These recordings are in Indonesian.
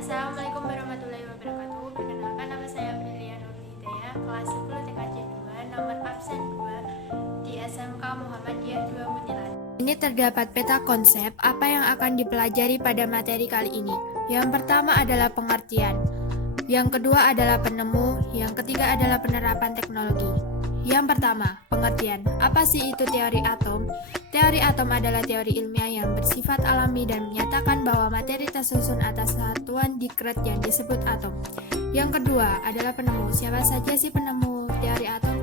Assalamualaikum warahmatullahi wabarakatuh. Perkenalkan, nama saya Aprilia Nurhidayah, kelas 10 TKJ 2, nomor absen 2 di SMK Muhammadiyah 2 Muntilan. Ini terdapat peta konsep apa yang akan dipelajari pada materi kali ini. Yang pertama adalah pengertian, yang kedua adalah penemu, yang ketiga adalah penerapan teknologi. Yang pertama, pengertian. Apa sih itu teori atom? Teori atom adalah teori ilmiah yang bersifat alami dan menyatakan bahwa materi tersusun atas satuan dikret yang disebut atom. Yang kedua adalah penemu. Siapa saja sih penemu teori atom?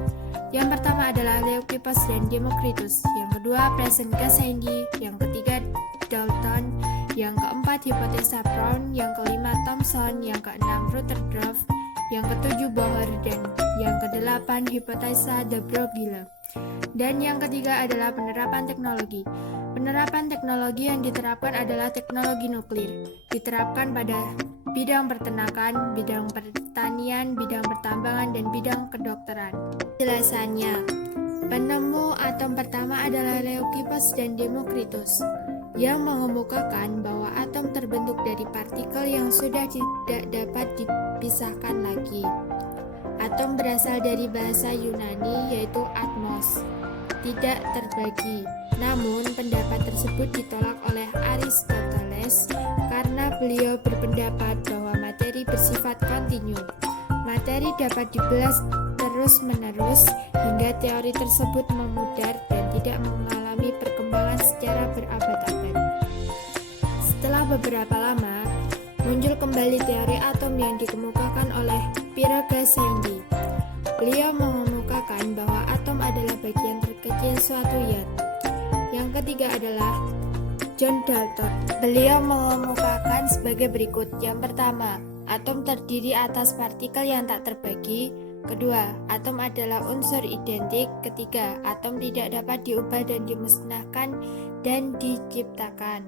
Yang pertama adalah Leucippus dan Democritus. Yang kedua Present Gassendi. Yang ketiga Dalton. Yang keempat hipotesa Brown. Yang kelima Thomson. Yang keenam Rutherford. Yang ketujuh Bohr, dan yang kedelapan hipotesa de Broglie. Dan yang ketiga adalah penerapan teknologi. Penerapan teknologi yang diterapkan adalah teknologi nuklir. Diterapkan pada bidang peternakan, bidang pertanian, bidang pertambangan, dan bidang kedokteran. Penjelasannya, penemu atom pertama adalah Leucippus dan Democritus, yang mengemukakan bahwa atom terbentuk dari partikel yang sudah tidak dapat dipisahkan lagi. Atom berasal dari bahasa Yunani yaitu atmos, tidak terbagi. Namun pendapat tersebut ditolak oleh Aristoteles karena beliau berpendapat bahwa materi bersifat kontinu. Materi dapat dibelah terus-menerus hingga teori tersebut memudar dan tidak mengalami perkembangan secara berabad-abad. Setelah beberapa lama, muncul kembali teori atom yang dikemukakan oleh Pierre Gassendi. Beliau mengemukakan bahwa atom adalah bagian terkecil suatu zat. Yang ketiga adalah John Dalton. Beliau mengemukakan sebagai berikut. Yang pertama, atom terdiri atas partikel yang tak terbagi. Kedua, atom adalah unsur identik. Ketiga, atom tidak dapat diubah dan dimusnahkan dan diciptakan.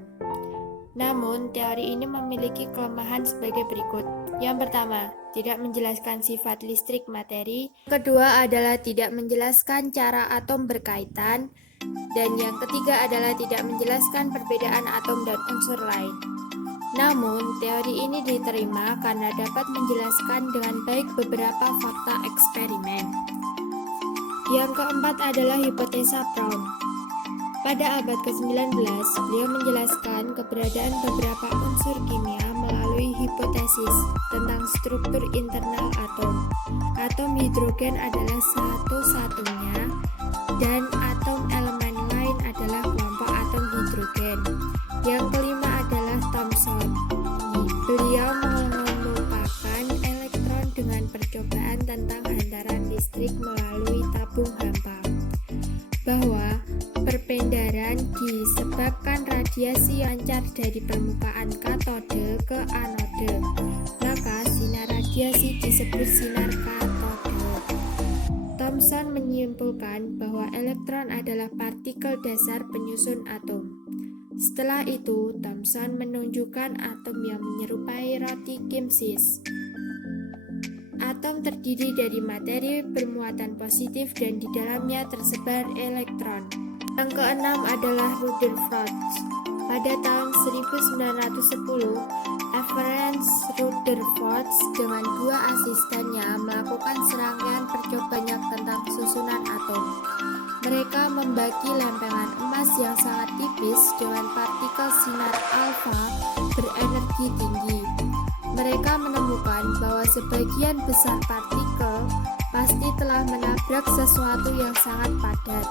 Namun, teori ini memiliki kelemahan sebagai berikut. Yang pertama, tidak menjelaskan sifat listrik materi. Kedua adalah tidak menjelaskan cara atom berkaitan. Dan yang ketiga adalah tidak menjelaskan perbedaan atom dan unsur lain. Namun, teori ini diterima karena dapat menjelaskan dengan baik beberapa fakta eksperimen. Yang keempat adalah hipotesa Brown. Pada abad ke-19, beliau menjelaskan keberadaan beberapa unsur kimia melalui hipotesis tentang struktur internal atom. Atom hidrogen adalah satu-satunya, dan atom elemen lain adalah kelompok atom hidrogen. Yang kelima adalah Thomson. Beliau mengemukakan elektron dengan percobaan tentang hantaran listrik melalui tabung hampa, bahwa perpendaran disebabkan radiasi yang lancar dari permukaan katode ke anode, maka sinar radiasi disebut sinar katode. Thomson menyimpulkan bahwa elektron adalah partikel dasar penyusun atom. Setelah itu, Thomson menunjukkan atom yang menyerupai roti Kimsis. Atom terdiri dari materi bermuatan positif dan di dalamnya tersebar elektron. Yang keenam adalah Rutherford. Pada tahun 1910, Everett Rutherford dengan dua asistennya melakukan serangkaian percobaan tentang susunan atom. Mereka membagi lempengan emas yang sangat tipis dengan partikel sinar alfa berenergi tinggi. Mereka menemukan bahwa sebagian besar partikel pasti telah menabrak sesuatu yang sangat padat.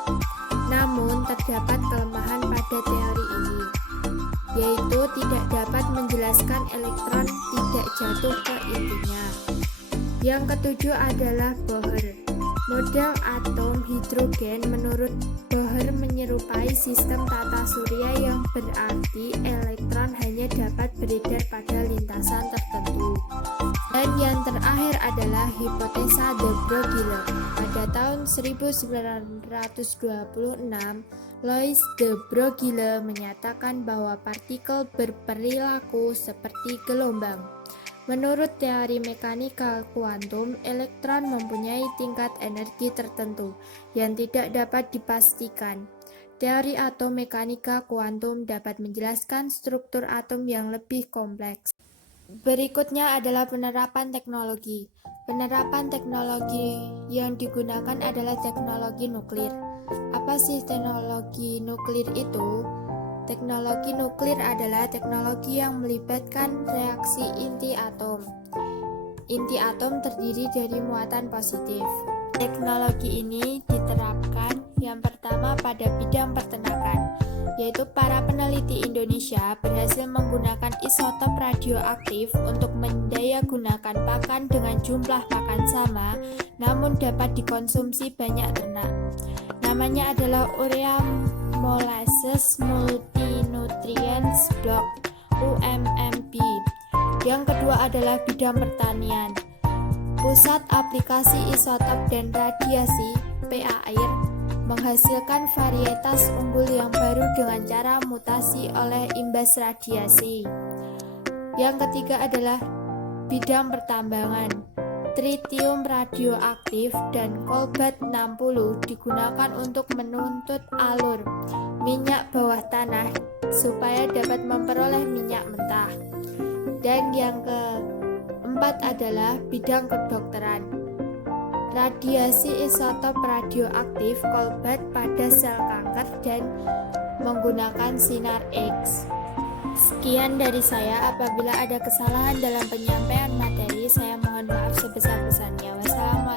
Namun, terdapat kelemahan pada teori ini, yaitu tidak dapat menjelaskan elektron tidak jatuh ke intinya. Yang ketujuh adalah Bohr. Model atom hidrogen menurut Bohr menyerupai sistem tata surya yang berarti elektron hanya dapat beredar pada lintasan tertentu. Dan yang terakhir adalah hipotesa de Broglie. Pada tahun 1926, Louis de Broglie menyatakan bahwa partikel berperilaku seperti gelombang. Menurut teori mekanika kuantum, elektron mempunyai tingkat energi tertentu yang tidak dapat dipastikan. Teori atom mekanika kuantum dapat menjelaskan struktur atom yang lebih kompleks. Berikutnya adalah penerapan teknologi. Penerapan teknologi yang digunakan adalah teknologi nuklir. Apa sih teknologi nuklir itu? Teknologi nuklir adalah teknologi yang melibatkan reaksi inti atom. Inti atom terdiri dari muatan positif. Teknologi ini diterapkan yang pertama pada bidang peternakan, yaitu para peneliti Indonesia berhasil menggunakan isotop radioaktif untuk mendayagunakan pakan dengan jumlah pakan sama, namun dapat dikonsumsi banyak ternak. Namanya adalah Urea Molasses Multinutrients Block (UMMB). Yang kedua adalah bidang pertanian. Pusat Aplikasi Isotop dan Radiasi (PAIR) menghasilkan varietas unggul yang baru dengan cara mutasi oleh imbas radiasi. Yang ketiga adalah bidang pertambangan. Tritium radioaktif dan kolbat 60 digunakan untuk menuntut alur minyak bawah tanah supaya dapat memperoleh minyak mentah. Dan yang keempat adalah bidang kedokteran. Radiasi isotop radioaktif kolbat pada sel kanker dan menggunakan sinar X. Sekian dari saya. Apabila ada kesalahan dalam penyampaian materi, saya mohon maaf sebesar-besarnya. Wassalamualaikum.